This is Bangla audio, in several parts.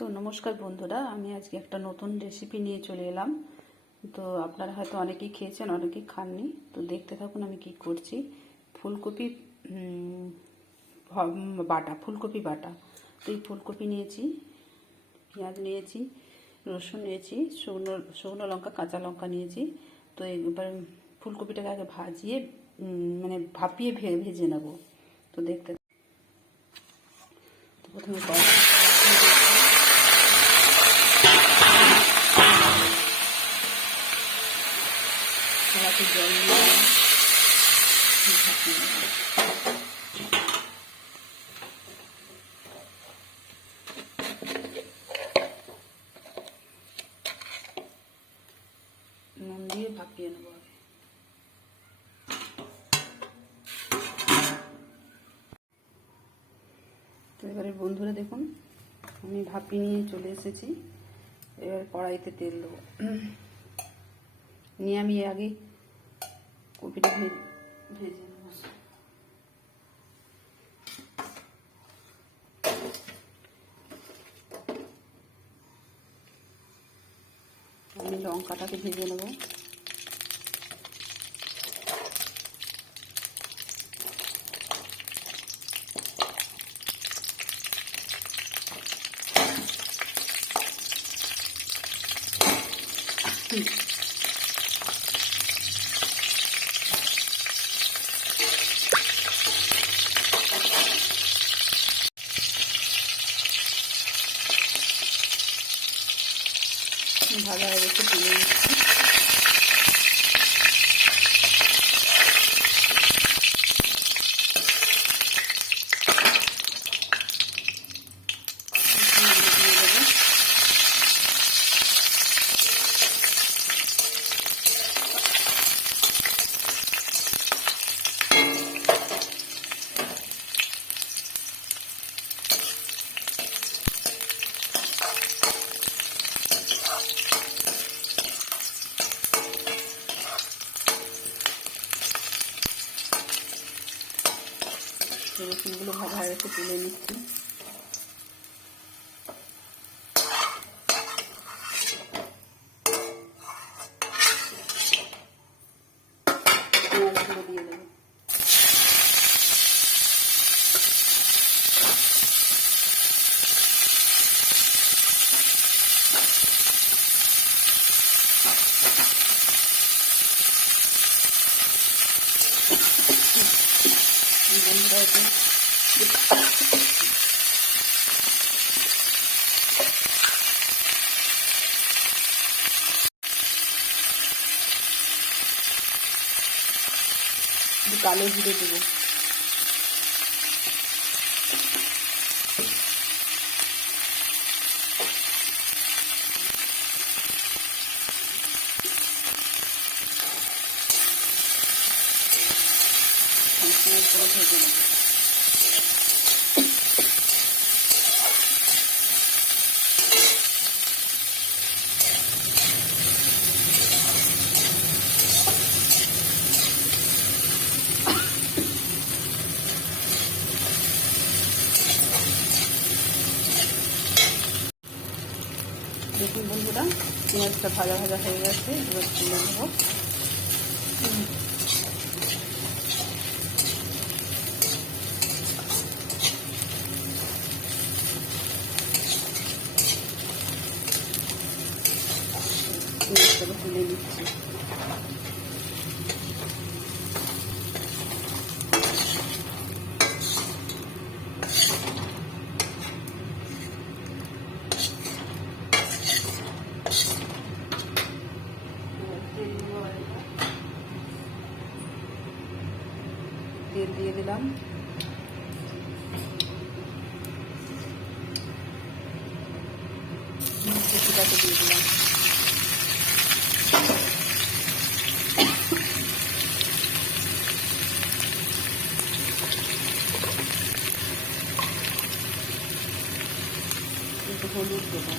তো নমস্কার বন্ধুরা, আমি আজকে একটা নতুন রেসিপি নিয়ে চলে এলাম। তো আপনারা হয়তো অনেকেই খেয়েছেন, অনেকেই খাননি। তো দেখতে থাকুন আমি কি করছি। ফুলকপি বাটা, ফুলকপি বাটা। তো এই ফুলকপি নিয়েছি, পেঁয়াজ নিয়েছি, রসুন নিয়েছি, শুকনো লঙ্কা, কাঁচা লঙ্কা নিয়েছি। তো এবার ফুলকপিটাকে আগে ভাজিয়ে মানে ভাপিয়ে ভেজে নেব। তো দেখতে তো প্রথমে কড়াতে জল দিয়ে নুন দিয়ে ভাপিয়ে নেব। তো এবারে বন্ধুরা দেখুন, আমি ভাপিয়ে নিয়ে চলে এসেছি। এবার কড়াইতে তেল দেবো, নিয়ে আমি আগে কপিটা ভেজে নেব। আমি লঙ্কাটাকে ভেজে নেব। ভাজা হয়ে গেছে, তুলে নিচ্ছি। রসুনগুলো ভাজা হয়ে গেছে, তুলে নিচ্ছি। পেঁয়াজগুলো দিয়ে দেবো। কালো জিরে দেবো। ভেজে নেব। দেখুন বন্ধুরা, পেঁয়াজটা ভাজা ভাজা হয়ে গেছে, এবার তুলে নেব। পেঁয়াজটাকে তুলে নিচ্ছি। তেল দিয়ে দিলাম। কপিটাকে দিয়ে দিলাম। একটু হলুদ দেবো।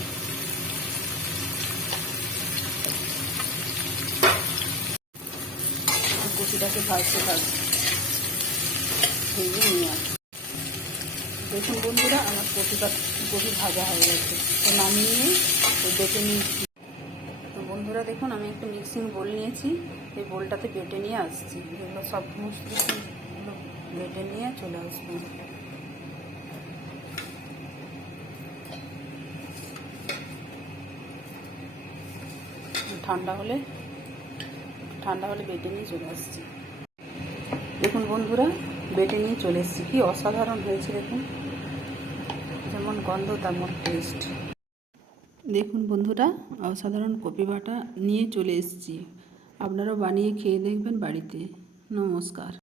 কপিটাকে ভাজতে থাকবো, ভেজে নিয়ে আসবো। দেখুন বন্ধুরা, আমার কপি ভাজা হয়ে গেছে, তো নামিয়ে নিয়ে বেটে নিয়েছি। তো বন্ধুরা দেখুন, আমি একটা মিক্সিং বোল নিয়েছি, এই বোলটাতে বেটে নিয়ে আসছি। এগুলো সব সমস্ত বেটে নিয়ে চলে আসবো। ঠান্ডা হলে বেটে নিয়ে চলে আসছি। দেখুন বন্ধুরা, বেটে নিয়ে চলে এসেছি। কি অসাধারণ হয়েছে দেখুন, যেমন গন্ধ তেমন টেস্ট। দেখুন বন্ধুরা, অসাধারণ কপি বাটা নিয়ে চলে এসেছি। আপনারাও বানিয়ে খেয়ে দেখবেন বাড়িতে। নমস্কার।